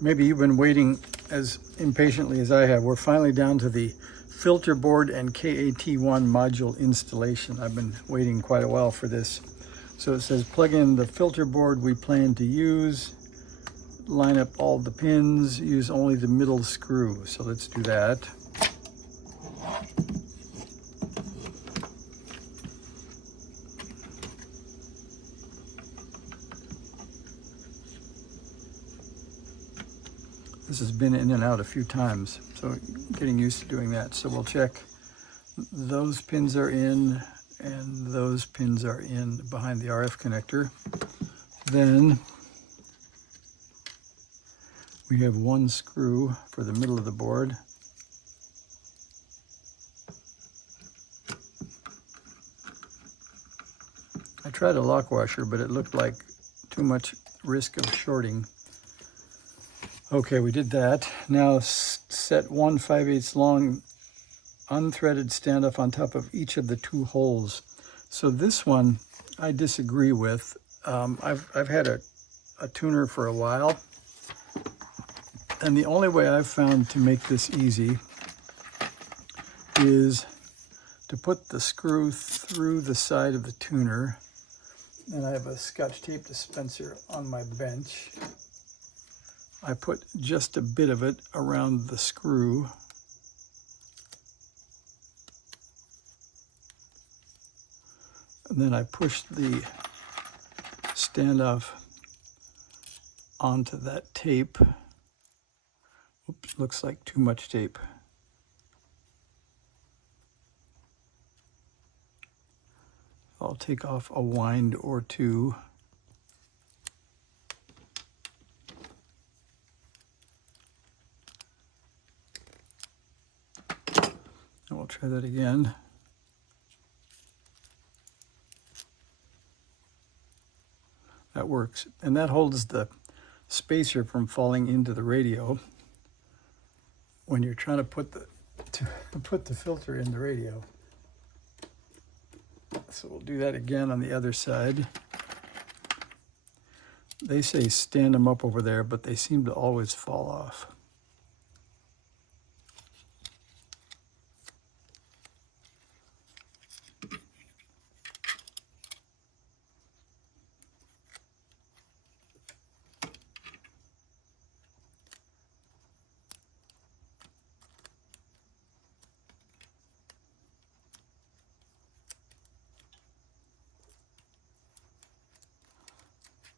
Maybe you've been waiting as impatiently as I have. We're finally down to the filter board and KAT1 module installation. I've been waiting quite a while for this. So it says plug in the filter board we plan to use, line up all the pins, use only the middle screw. So let's do that. This has been in and out a few times, so getting used to doing that. So we'll check those pins are in and those pins are in behind the RF connector. Then we have one screw for the middle of the board. I tried a lock washer, but it looked like too much risk of shorting. Okay, we did that. Now set 1 5/8 long unthreaded standoff on top of each of the 2 holes. So this one I disagree with. I've had a tuner for a while, and the only way I've found to make this easy is to put the screw through the side of the tuner. And I have a Scotch tape dispenser on my bench. I put just a bit of it around the screw. And then I push the standoff onto that tape. Oops, looks like too much tape. I'll take off a wind or two. And we'll try that again. That works. And that holds the spacer from falling into the radio when you're trying to put the filter in the radio. So we'll do that again on the other side. They say stand them up over there, but they seem to always fall off.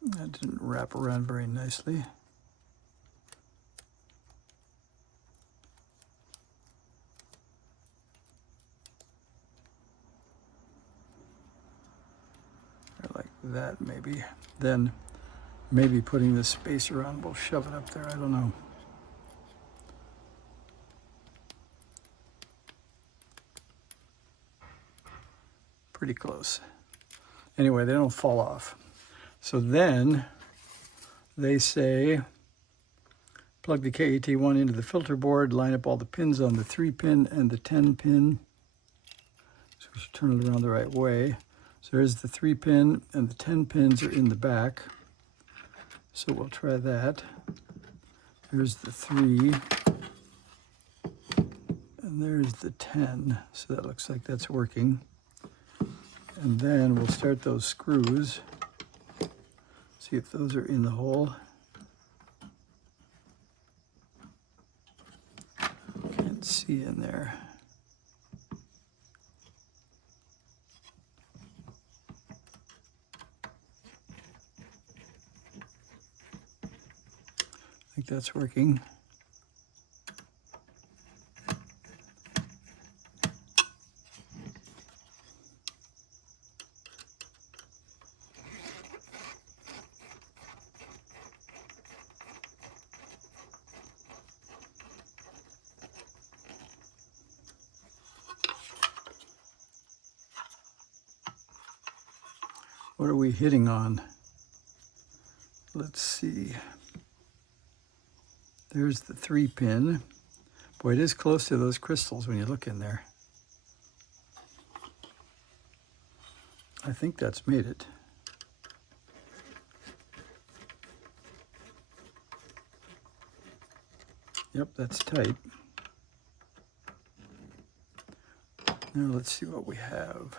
That didn't wrap around very nicely. Or like that maybe. Then maybe putting the spacer on will shove it up there, I don't know. Pretty close. Anyway, they don't fall off. So then they say plug the KAT1 into the filter board, line up all the pins on the 3-pin and the 10-pin. So we should turn it around the right way. So there's the 3-pin and the 10 pins are in the back. So we'll try that. There's the 3 and there's the 10. So that looks like that's working. And then we'll start those screws. See if those are in the hole. Can't see in there. I think that's working. What are we hitting on? Let's see. There's the 3-pin. Boy, it is close to those crystals when you look in there. I think that's made it. Yep, that's tight. Now let's see what we have.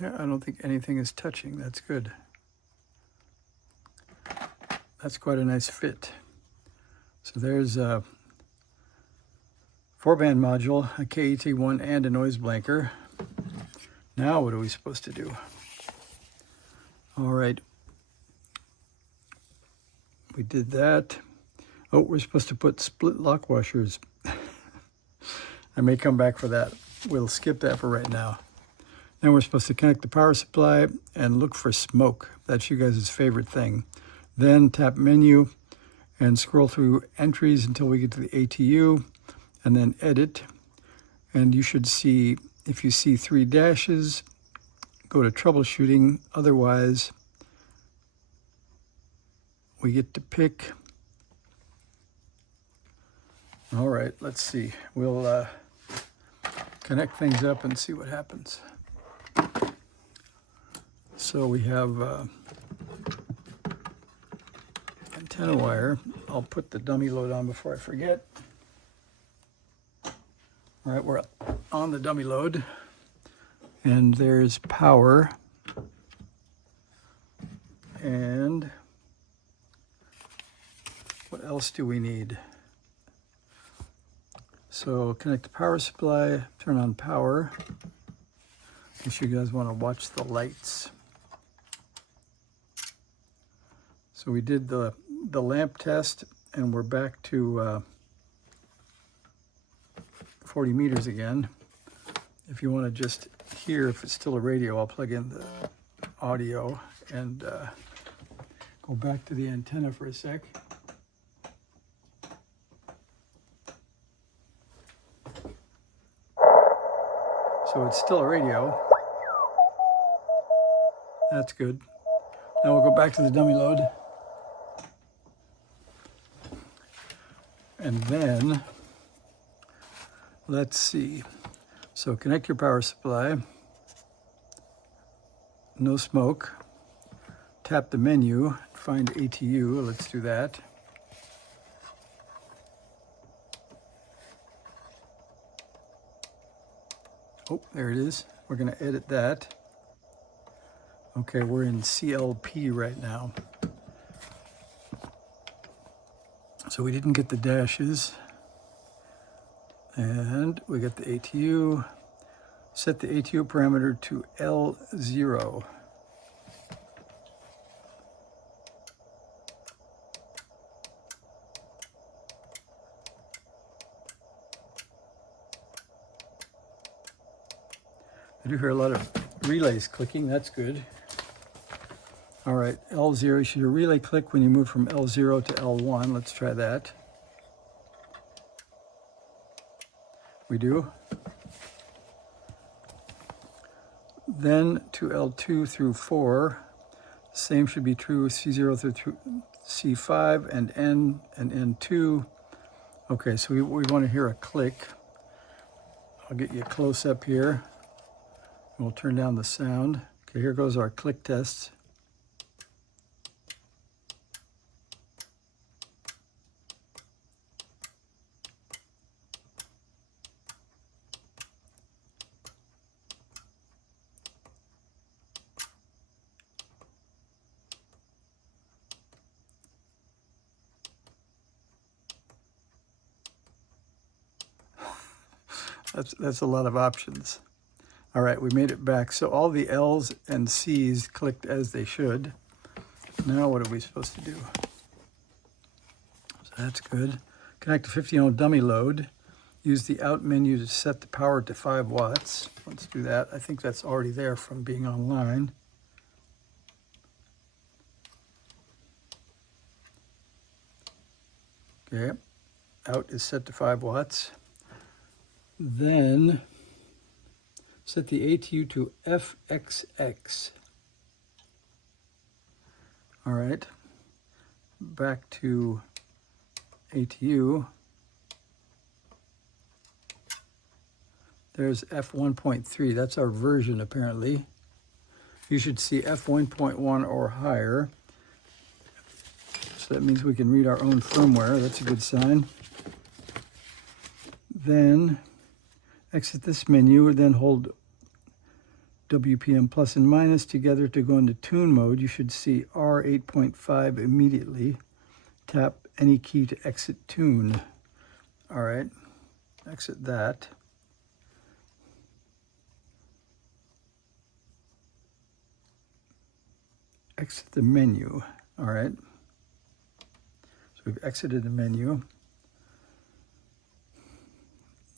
Yeah, I don't think anything is touching. That's good. That's quite a nice fit. So there's a 4-band module, a KAT1, and a noise blanker. Now what are we supposed to do? All right. We did that. Oh, we're supposed to put split lock washers. I may come back for that. We'll skip that for right now. Then we're supposed to connect the power supply and look for smoke. That's you guys' favorite thing. Then tap menu and scroll through entries until we get to the ATU, and then edit. And you should see, if you see 3 dashes, go to troubleshooting. Otherwise, we get to pick. All right, let's see. We'll connect things up and see what happens. So we have antenna wire. I'll put the dummy load on before I forget. All right, we're on the dummy load, and there's power. And what else do we need? So connect the power supply, turn on power. I guess you guys want to watch the lights. So we did the lamp test, and we're back to 40 meters again. If you want to just hear if it's still a radio, I'll plug in the audio and go back to the antenna for a sec. So it's still a radio. That's good. Now we'll go back to the dummy load. And then, let's see. So connect your power supply. No smoke. Tap the menu, find ATU. Let's do that. Oh, there it is. We're going to edit that. Okay, we're in CLP right now. So we didn't get the dashes. And we got the ATU. Set the ATU parameter to L0. I do hear a lot of relays clicking. That's good. All right, L0, you should relay click when you move from L0 to L1. Let's try that. We do. Then to L2 through 4. Same should be true with C0 through C5 and N and N2. Okay, so we want to hear a click. I'll get you a close up here. We'll turn down the sound. Okay, here goes our click test. That's a lot of options. All right, we made it back. So all the L's and C's clicked as they should. Now what are we supposed to do? So that's good. Connect a 15-ohm dummy load. Use the out menu to set the power to 5 watts. Let's do that. I think that's already there from being online. Okay, out is set to 5 watts. Then set the ATU to FXX. All right, back to ATU. There's F1.3. That's our version, apparently. You should see F1.1 or higher. So that means we can read our own firmware. That's a good sign. Then exit this menu, then hold WPM plus and minus together to go into tune mode. You should see R8.5 immediately. Tap any key to exit tune. All right, exit that. Exit the menu. All right. So we've exited the menu.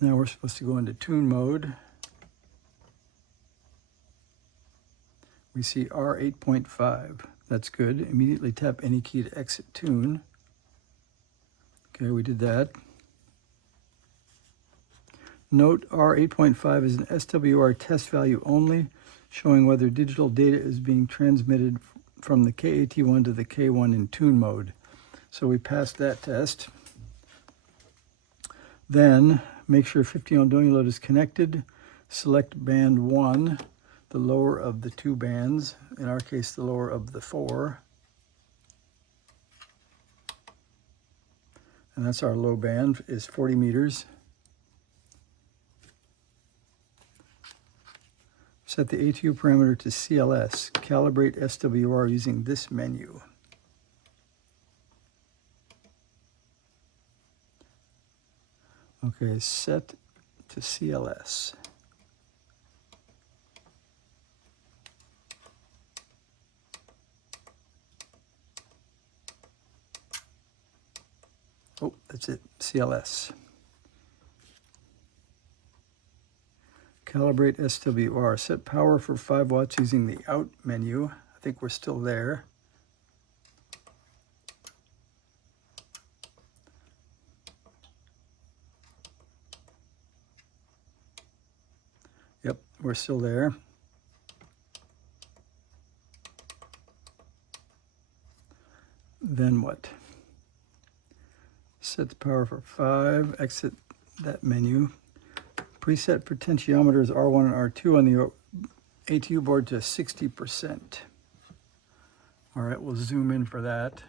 Now we're supposed to go into tune mode. We see R8.5. That's good. Immediately tap any key to exit tune. Okay, we did that. Note R8.5 is an SWR test value only, showing whether digital data is being transmitted from the KAT1 to the K1 in tune mode. So we passed that test. Then make sure 50 ohm download load is connected. Select band 1, the lower of the two bands, in our case the lower of the 4. And that's our low band, is 40 meters. Set the ATU parameter to CLS. Calibrate SWR using this menu. Okay, set to CLS. Oh, that's it, CLS. Calibrate SWR. Set power for 5 watts using the out menu. I think we're still there. Yep, we're still there. Then what? Set the power for 5, exit that menu. Preset potentiometers R1 and R2 on the ATU board to 60%. All right, we'll zoom in for that.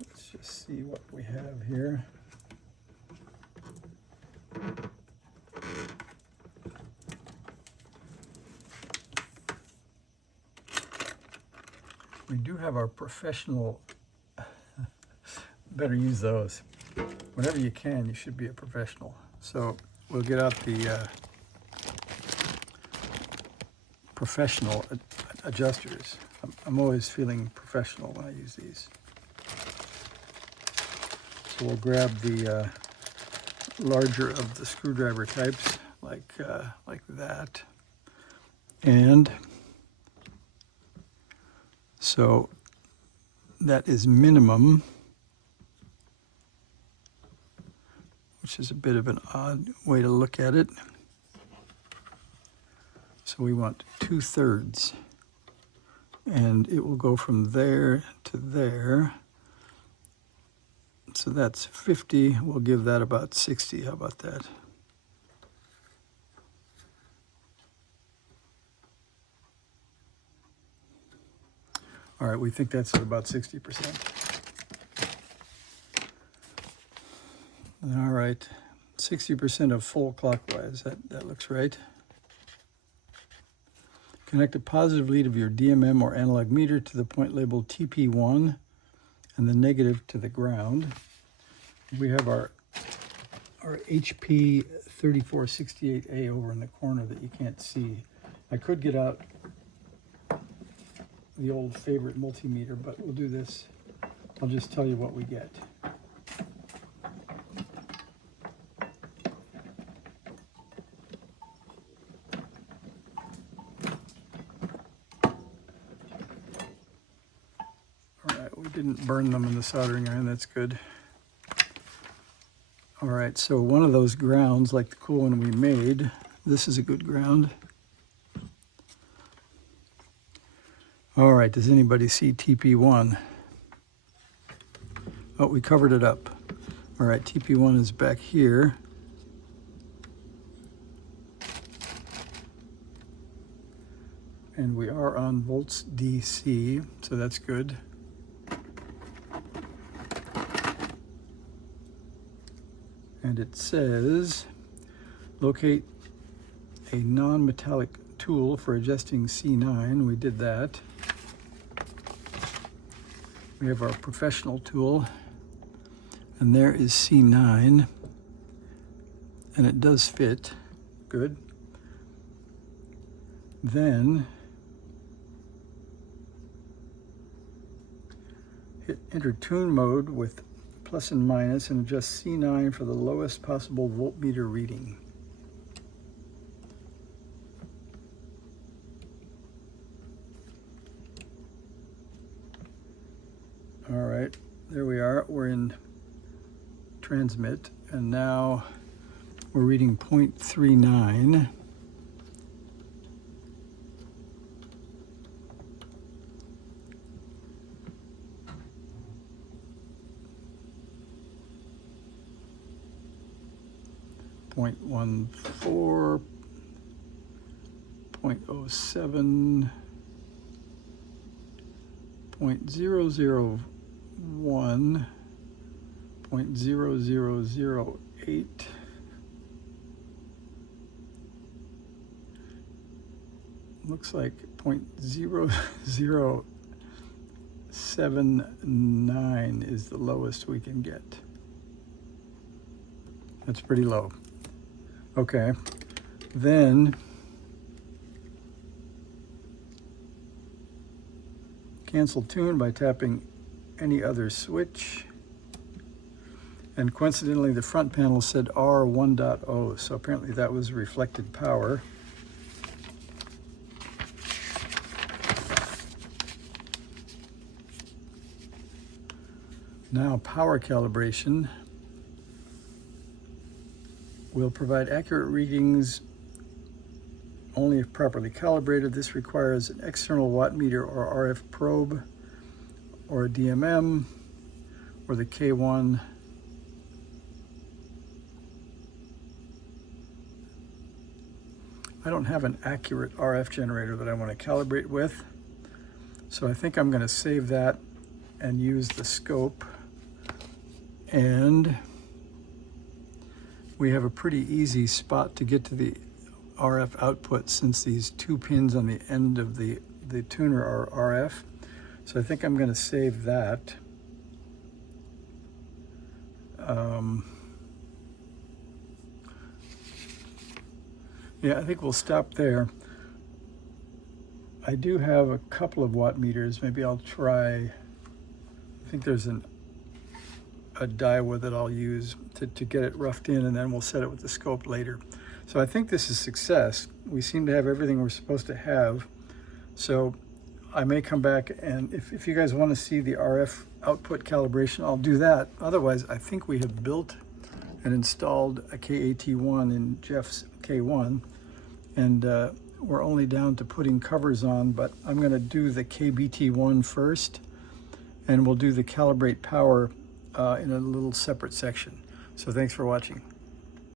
Let's just see what we have here. We do have our professional, better use those. Whenever you can, you should be a professional. So we'll get out the professional adjusters. I'm always feeling professional when I use these. So we'll grab the larger of the screwdriver types, like that. And so that is minimum, which is a bit of an odd way to look at it. So we want 2/3, and it will go from there to there. So that's 50, we'll give that about 60, how about that? All right, we think that's at about 60%. All right, 60% of full clockwise, that looks right. Connect a positive lead of your DMM or analog meter to the point labeled TP1 and the negative to the ground. We have our HP 3468A over in the corner that you can't see. I could get out the old favorite multimeter, but we'll do this. I'll just tell you what we get. All right, we didn't burn them in the soldering iron, that's good. All right, so one of those grounds, like the cool one we made, this is a good ground. All right, does anybody see TP1? Oh, we covered it up. All right, TP1 is back here. And we are on volts DC, so that's good. And it says, locate a non-metallic tool for adjusting C9. We did that. We have our professional tool, and there is C9, and it does fit. Good. Then hit enter tune mode with plus and minus and adjust C9 for the lowest possible voltmeter reading. All right, there we are. We're in transmit, and now we're reading 0.39. .14, 0.07, 0.001, 0.0008, looks like 0.0079 is the lowest we can get. That's pretty low. Okay, then cancel tune by tapping any other switch. And coincidentally, the front panel said R1.0, so apparently that was reflected power. Now power calibration will provide accurate readings only if properly calibrated. This requires an external watt meter or RF probe or a DMM or the KAT1. I don't have an accurate RF generator that I want to calibrate with, so I think I'm going to save that and use the scope. And we have a pretty easy spot to get to the RF output since these two pins on the end of the tuner are RF. So I think I'm going to save that. Yeah, I think we'll stop there. I do have a couple of watt meters. Maybe I'll try, I think there's a Daiwa that I'll use to get it roughed in, and then we'll set it with the scope later. So I think this is success. We seem to have everything we're supposed to have. So I may come back, and if you guys want to see the RF output calibration, I'll do that. Otherwise, I think we have built and installed a KAT1 in Jeff's K1, and we're only down to putting covers on, but I'm going to do the KBT1 first, and we'll do the calibrate power in a little separate section. So thanks for watching.